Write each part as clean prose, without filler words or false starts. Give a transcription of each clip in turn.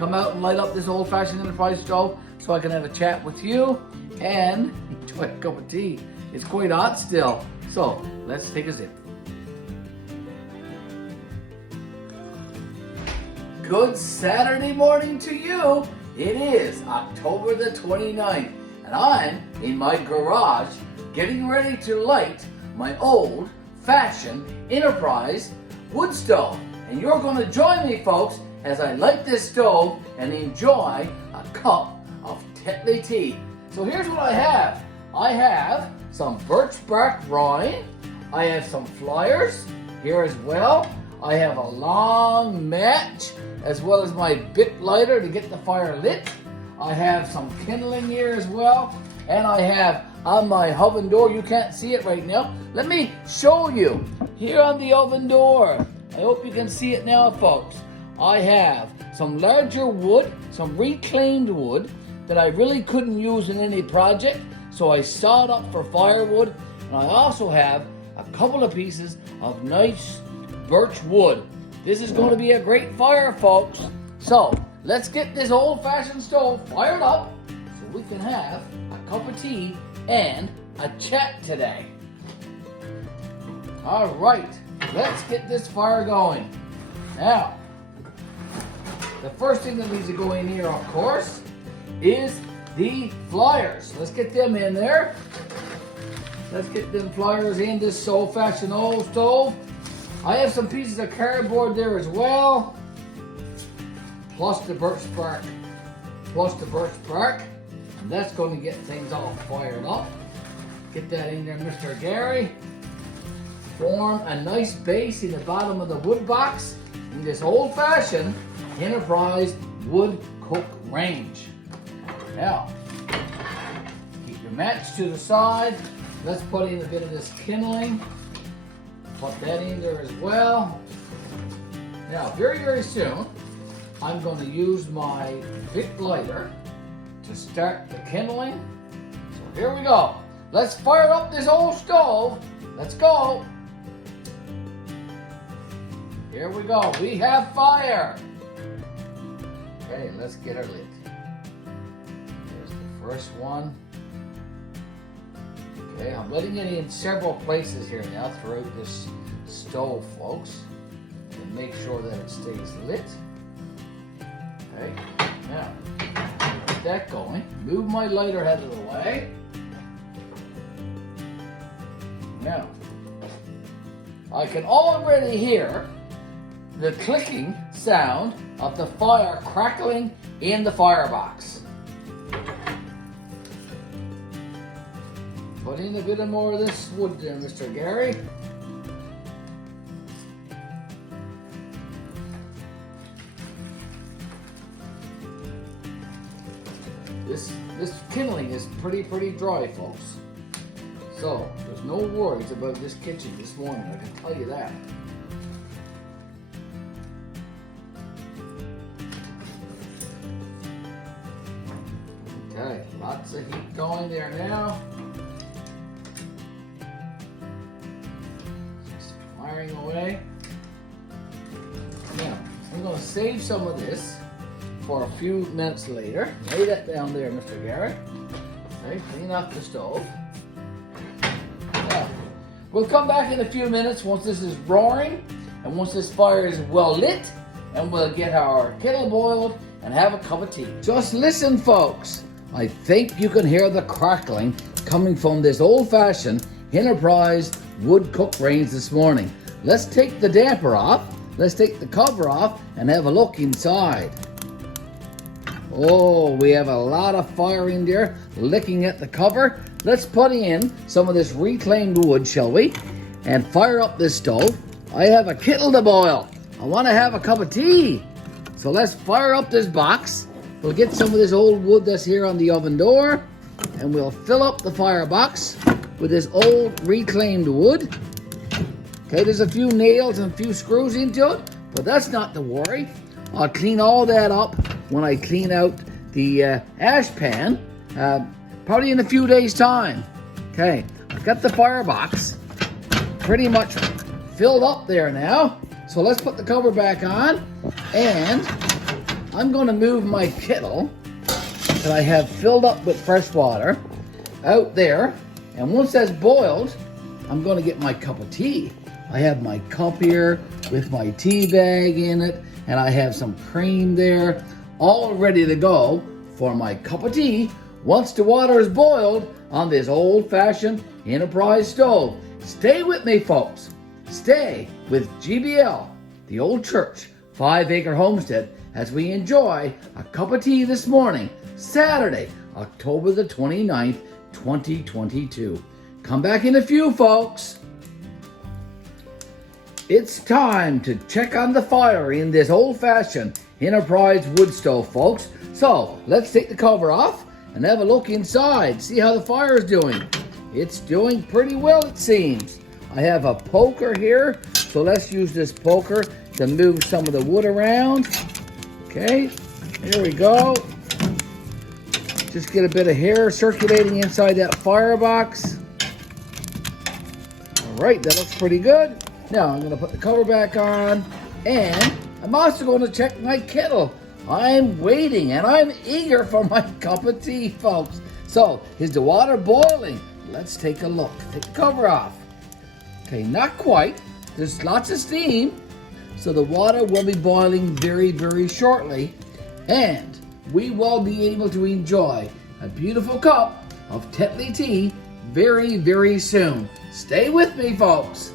come out and light up this old-fashioned enterprise stove so I can have a chat with you and enjoy a cup of tea. It's quite hot still, so let's take a sip. Good Saturday morning to you. It is October the 29th, and I'm in my garage getting ready to light my old-fashioned enterprise wood stove. And you're going to join me, folks, as I light this stove and enjoy a cup of Tetley tea. So here's what I have. I have some birch bark rind. I have some flyers here as well. I have a long match as well as my bit lighter to get the fire lit. I have some kindling here as well. And I have on my oven door, you can't see it right now. Let me show you. Here on the oven door, I hope you can see it now, folks. I have some larger wood, some reclaimed wood that I really couldn't use in any project, so I sawed up for firewood. And I also have a couple of pieces of nice birch wood. This is going to be a great fire, folks. So let's get this old-fashioned stove fired up so we can have a cup of tea and a chat today. All right, let's get this fire going. Now, the first thing that needs to go in here, of course, is the flyers. Let's get them in there. Let's get them flyers in this old-fashioned old stove. I have some pieces of cardboard there as well, plus the birch bark, and that's going to get things all fired up. Get that in there, Mr. Garry. Form a nice base in the bottom of the wood box in this old-fashioned enterprise wood cook range. Now, keep your match to the side. Let's put in a bit of this kindling. Put that in there as well. Now, very, very soon, I'm going to use my bit lighter to start the kindling. So here we go. Let's fire up this old stove. Let's go. Here we go. We have fire. Okay, let's get her lit. There's the first one. Okay, I'm letting it in several places here now throughout this stove, folks, to make sure that it stays lit. Okay, now, get that going. Move my lighter out of the way. Now, I can already hear the clicking sound of the fire crackling in the firebox. Put in a bit of more of this wood there, Mr. Garry. This kindling is pretty dry, folks. So there's no worries about this kitchen this morning, I can tell you that. Okay, lots of heat going there now. Just firing away. Now, I'm going to save some of this for a few minutes later. Lay that down there, Mr. Garry. Okay, clean up the stove. Now, we'll come back in a few minutes once this is roaring and once this fire is well lit, and we'll get our kettle boiled and have a cup of tea. Just listen, folks. I think you can hear the crackling coming from this old-fashioned enterprise wood cook range this morning. Let's take the damper off, let's take the cover off and have a look inside. Oh, we have a lot of fire in there licking at the cover. Let's put in some of this reclaimed wood, shall we? And fire up this stove. I have a kettle to boil. I want to have a cup of tea. So let's fire up this box. We'll get some of this old wood that's here on the oven door, and we'll fill up the firebox with this old reclaimed wood. Okay, there's a few nails and a few screws into it, but that's not to worry. I'll clean all that up when I clean out the ash pan, probably in a few days' time. Okay, I've got the firebox pretty much filled up there now. So let's put the cover back on and I'm going to move my kettle that I have filled up with fresh water out there. And once that's boiled, I'm going to get my cup of tea. I have my cup here with my tea bag in it, and I have some cream there, all ready to go for my cup of tea once the water is boiled on this old-fashioned Enterprise stove. Stay with me, folks. Stay with GBL, the old church, 5-acre homestead, as we enjoy a cup of tea this morning, Saturday, October the 29th, 2022. Come back in a few, folks. It's time to check on the fire in this old-fashioned Enterprise wood stove, folks. So let's take the cover off and have a look inside, see how the fire is doing. It's doing pretty well, it seems. I have a poker here, so let's use this poker to move some of the wood around. Okay, here we go. Just get a bit of air circulating inside that firebox. All right, that looks pretty good. Now I'm going to put the cover back on, and I'm also going to check my kettle. I'm waiting, and I'm eager for my cup of tea, folks. So, is the water boiling? Let's take a look. Take the cover off. Okay, not quite. There's lots of steam, so the water will be boiling very, very shortly, and we will be able to enjoy a beautiful cup of Tetley tea very, very soon. Stay with me, folks.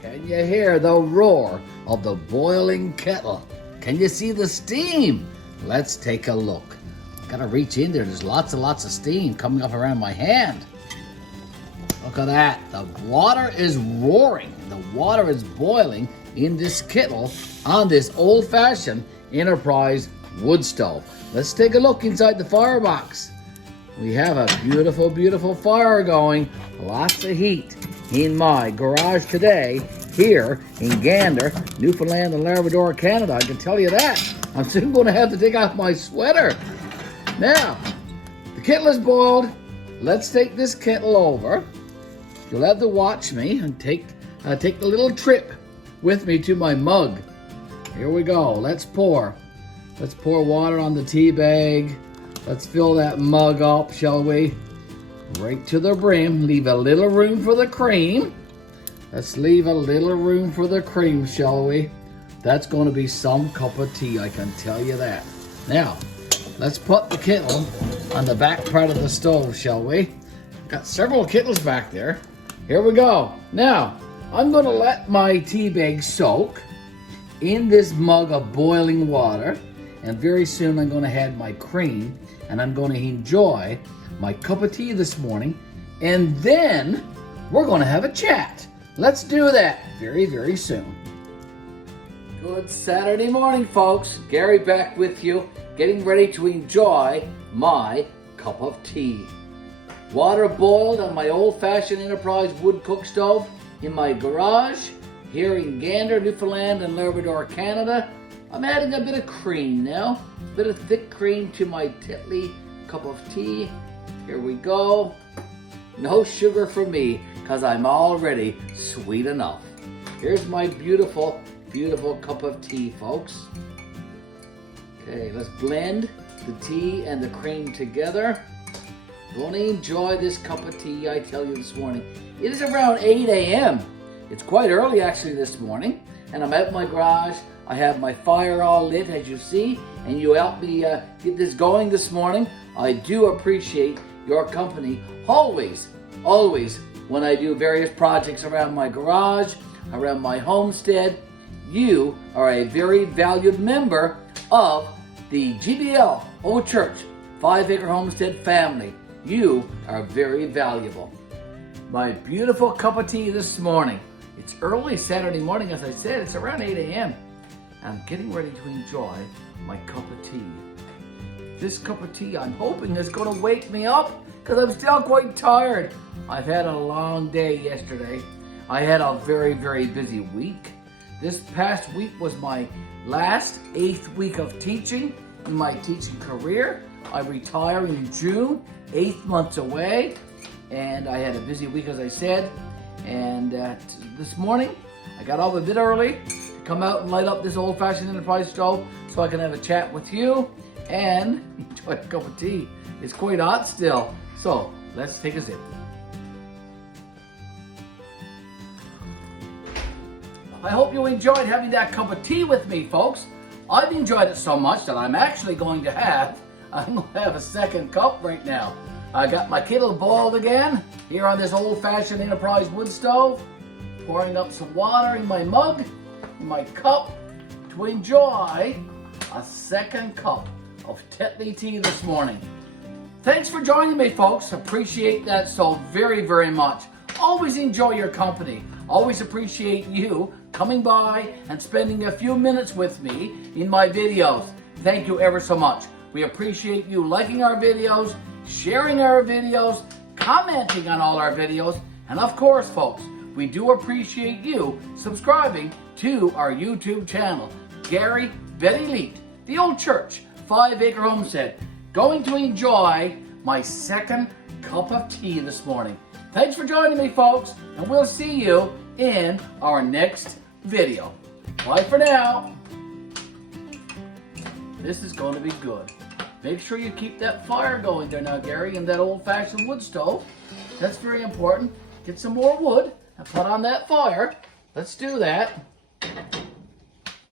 Can you hear the roar of the boiling kettle? Can you see the steam? Let's take a look. Gotta reach in there. There's lots and lots of steam coming up around my hand. Look at that. The water is roaring. The water is boiling in this kettle on this old-fashioned Enterprise wood stove. Let's take a look inside the firebox. We have a beautiful, beautiful fire going. Lots of heat in my garage today here in Gander, Newfoundland and Labrador, Canada. I can tell you that. I'm soon going to have to take off my sweater. Now, the kettle is boiled. Let's take this kettle over. You'll have to watch me and take the little trip with me to my mug. Here we go. Let's pour. Let's pour water on the tea bag. Let's fill that mug up, shall we? Right to the brim. Leave a little room for the cream. Let's leave a little room for the cream, shall we? That's going to be some cup of tea, I can tell you that. Now, let's put the kettle on the back part of the stove, shall we? Got several kettles back there. Here we go. Now, I'm going to let my tea bag soak in this mug of boiling water. And very soon I'm going to add my cream. And I'm going to enjoy my cup of tea this morning. And then we're going to have a chat. Let's do that very, very soon. Good Saturday morning, folks. Gary back with you, getting ready to enjoy my cup of tea. Water boiled on my old-fashioned Enterprise wood cook stove in my garage here in Gander, Newfoundland and Labrador, Canada. I'm adding a bit of cream now, a bit of thick cream to my Tetley cup of tea. Here we go. No sugar for me, because I'm already sweet enough. Here's my beautiful, beautiful cup of tea, folks. Okay, let's blend the tea and the cream together. Going to enjoy this cup of tea, I tell you, this morning. It is around 8 a.m. It's quite early, actually, this morning. And I'm out in my garage. I have my fire all lit, as you see. And you helped me get this going this morning. I do appreciate your company always, always, when I do various projects around my garage, around my homestead. You are a very valued member of the GBL Old Church 5-acre homestead family. You are very valuable. My beautiful cup of tea this morning. It's early Saturday morning, as I said. It's around 8 a.m. I'm getting ready to enjoy my cup of tea. This cup of tea, I'm hoping, is going to wake me up because I'm still quite tired. I've had a long day yesterday. I had a very, very busy week. This past week was my last 8th week of teaching in my teaching career. I retire in June, 8 months away, and I had a busy week, as I said. And this morning, I got up a bit early to come out and light up this old-fashioned enterprise stove so I can have a chat with you and enjoy a cup of tea. It's quite hot still, so let's take a sip. I hope you enjoyed having that cup of tea with me, folks. I've enjoyed it so much that I'm actually going to have a second cup right now. I got my kettle boiled again here on this old-fashioned enterprise wood stove, pouring up some water in my mug, in my cup, to enjoy a second cup of Tetley tea this morning. Thanks for joining me, folks. Appreciate that so very, very much. Always enjoy your company. Always appreciate you coming by and spending a few minutes with me in my videos. Thank you ever so much. We appreciate you liking our videos, sharing our videos, commenting on all our videos, and of course, folks, we do appreciate you subscribing to our YouTube channel, Garry-Bettyleyte, the old church, 5 Acre Homestead. Going to enjoy my second cup of tea this morning. Thanks for joining me, folks, and we'll see you in our next video. Bye for now. This is going to be good. Make sure you keep that fire going there now, Gary, in that old-fashioned wood stove. That's very important. Get some more wood and put on that fire. Let's do that.